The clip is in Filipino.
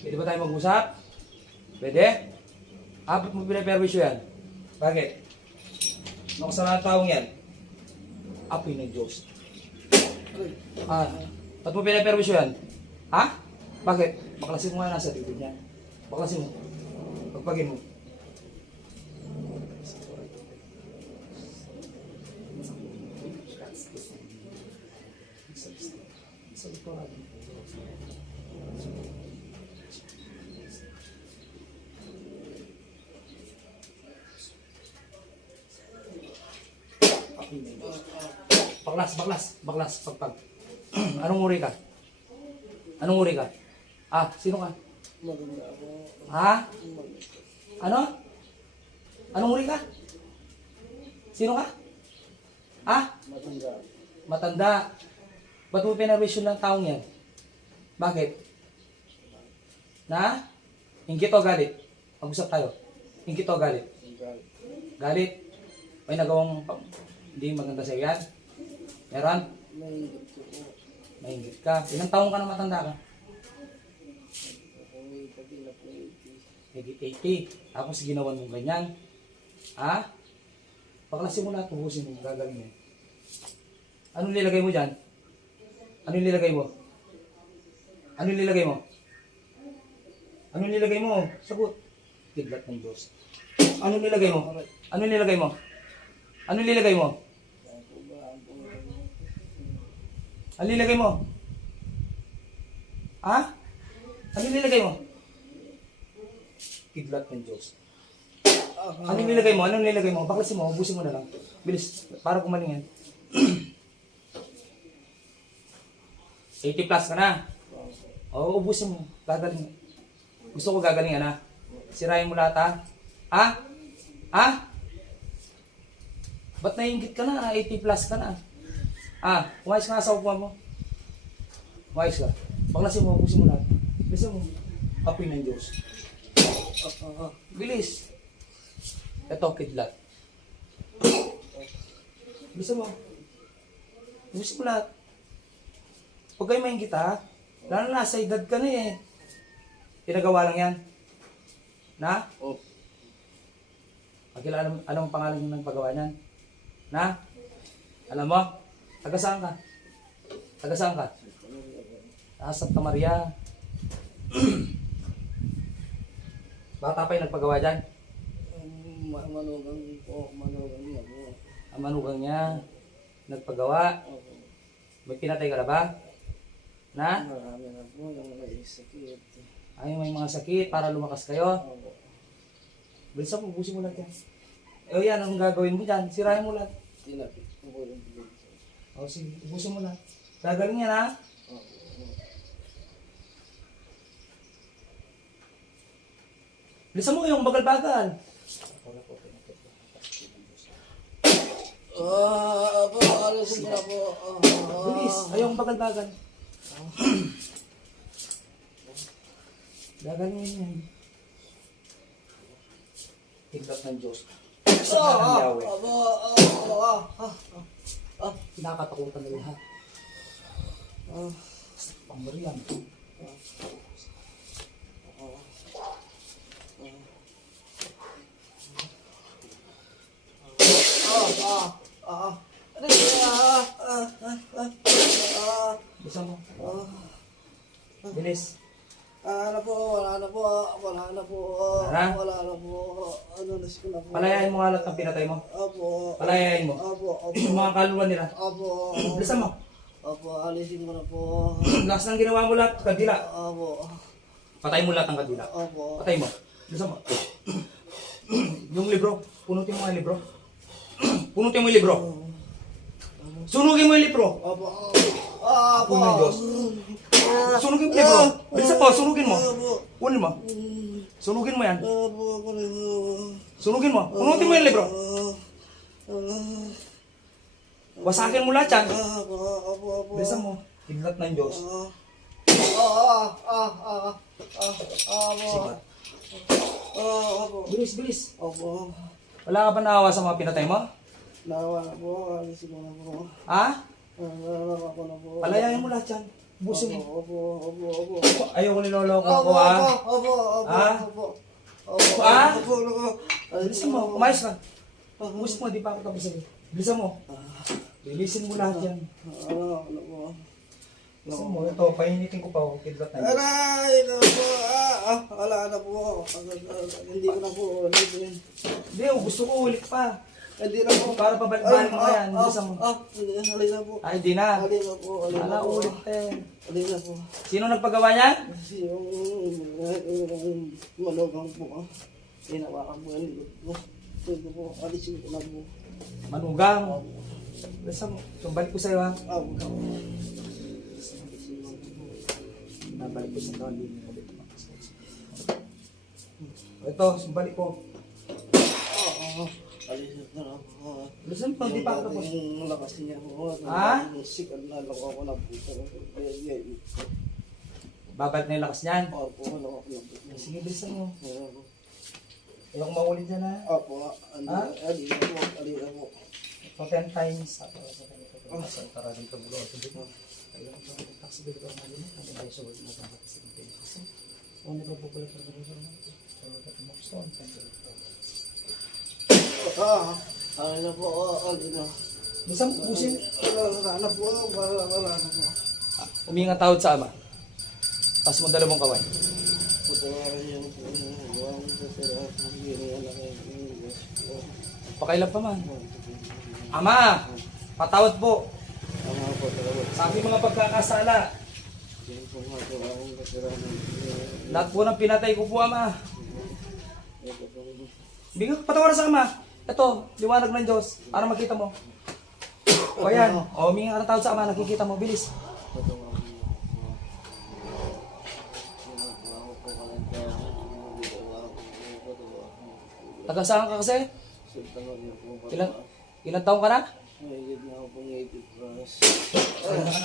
Pwede ba tayo mag-usap? Pwede? Ba't mo pinaperwisyo yan? Bakit? Ano kasalanan ng taong yan? Apoy ng Diyos. Ba't mo pinaperwisyo yan? Ha? Bakit? Baklasin mo nga nasa dibdib niya. Baklasin mo. Pagpagin mo. Baklas, pagpag. Anong uri ka? Anong uri ka? Sino ka? Maganda ako. Ha? Ano? Anong uri ka? Sino ka? Matanda. Matanda. Ba't mo pinarwisyon ng taong yan? Bakit? Na? Inggit o galit? Mag-usap tayo. Inggit o galit? Galit? May nagawang hindi maganda sa'yo yan? Meron? Mahingit ko po. Maingit ka. Ilang taong ka na matanda ka? May kabila po 80. Tapos ginawa mo ganyan. Paklasin mo lahat, puhusin mo, gagawin mo. Anong nilagay mo dyan? Anong nilagay mo? Anong nilagay mo? Anong nilagay mo? Sagot. Kidlat ng Diyos. Anong nilagay mo? Anong nilagay mo? Anong nilagay mo? Anong nilagay mo? Anong nilagay mo? Kidlat ng Diyos. Anong nilagay mo? Anong nilagay mo? Baklasin mo, ubusin mo na lang. Bilis, para kumaling yan. 80 plus ka na. Oo, ubusin mo. Gagaling. Gusto ko gagaling na. Sirayin mo lahat Ba't naiingit ka na? 80 plus ka na. Umayos ka na sa upuan mo. Umayos ka. Baklasin mo, ubusin mo lahat. Bilisan mo. Apoy ng Diyos. Bilis. Ito, kidlat. Bilisan mo. Ubusin mo lahat. Huwag kayo maingit lalo na, sa edad ka na eh. Pinagawa lang yan. Na? Anong pangalan ng paggawa niyan? Na? Alam mo? Taga saan ka? Taga saan ka? Santa Maria. Bata pa yung nagpagawa dyan? Manugang po. Manugang niya po. Ang manugang niya. Nagpagawa. May pinatay ka na ba? Na? Marami na po yung may sakit. May mga sakit para lumakas kayo. Bilisan mo, ubusin mo lahat yan. Yan, anong gagawin mo dyan? Sirahin mo lahat. Tinapit ko po yung bilog. Sige, ubusin mo lahat. Gagaling yan Bilisan mo yung bagal-bagal. Alisin mo na po. Bilis, ayaw yung bagal-bagal. Gagaling yan. Kidlat ng Diyos. Sa ng Yahweh. Kinakatakutan na lahat. Pambarihan. Bisa mo. Bilis. Wala na po. Wala? Ano na po. Palayain mo nga lahat ng pinatay mo. Opo. Palayain mo. Opo. Yung mga kaluluwa nila. Opo. Bilisan mo. Opo, alisin mo na po. Lakas ng ginawa mo lahat, kadila. Opo. Patay mo lahat ng kadila. Opo. Patay mo. Bilisan mo. Yung libro. Punutin mo nga yung libro. Punutin mo yung libro. Sunugin mo yung libro. Opo. Apo ng Diyos. Sunugin mo yung libro. Bilisan mo, sunugin mo. Kunin mo. Sunugin mo yan. Sunugin mo. Punutin mo yung libro. Wasakin mo lahat yan. Bilisan mo. Kidlat ng Diyos. Sibat. Bilis, bilis. Wala ka ba naawa sa mga pinatay mo? Nawa na po. Alisin mo na po. Ha? Nawa ko na po. Palayain mo lahat yan. Busin mo. Opo. Ayaw ko niloloko ako, ha? Opo. Ha? Opo. Ha? Opo. Bilisan mo, kumayos ka. Busin mo, di pa ako tapos sa'yo. Bilisan mo. Bilisin mo lahat yan. Ano po? Bilisan mo, ito, painitin ko pa, kidlat na yun. Aray, ano po? Wala na po. Hindi ko na po ulitin. Hindi, gusto ko ulit pa. Hindi na po. Para pabalik-balik mo yan, bilisan mo. Hali na po. Ay, di na. Hali na po. Wala ulit eh. Hali na po. Sino nagpagawa niyan? Kasi yung malugang po. Hinawakan po yung likod po. Ito po, alisin ko na po. Manugang. Bilisan mo. So, balik ko sa'yo, ha? Nabalik ko sa tawag din. Ito, sumbalik ko. Alisin ko na po. Bilisan mo, di pa ako tapos. Yung lakas niya po. Ha? Yung sikat na lako ako na po. Babalik na yung lakas niyan. Opo, lako na po. Sige, bilisan mo. Ayaw ko maulit dyan, ha? Opo, Ha? ali na po. So, 10 times. Para dito mo lang. Kailangan ko ang taxi dito ang mali. Ang tayo sa wala na tayo sa dito. Kung ano po pala sa dito sa mga. Kaya ka tumaksto. Ang tayo dito. Ali na po, ali na. Bilisan mo, pusin. Wala na po, wala na po. Huminga tawad sa ama. Taas mo dalawang kaway. Putawaran yung buwang sa sila. Hindi na kayo. Pakailan pa man. Ama, patawad po. Ama po talaga. Sa aking mga pagkakasala. Hindi po nga po akong kasiranan. Lahat po ng pinatay ko po, ama. Ito po. Bigyan ka patawaran sa ama. Ito, liwanag ng Diyos. Para makita mo. O yan. O, huminga ka ng tawad sa ama. Nakikita mo. Bilis. Taga saan ka kasi? Ilan taong ka na? May na ako pong 80 plus. Ilan ka na?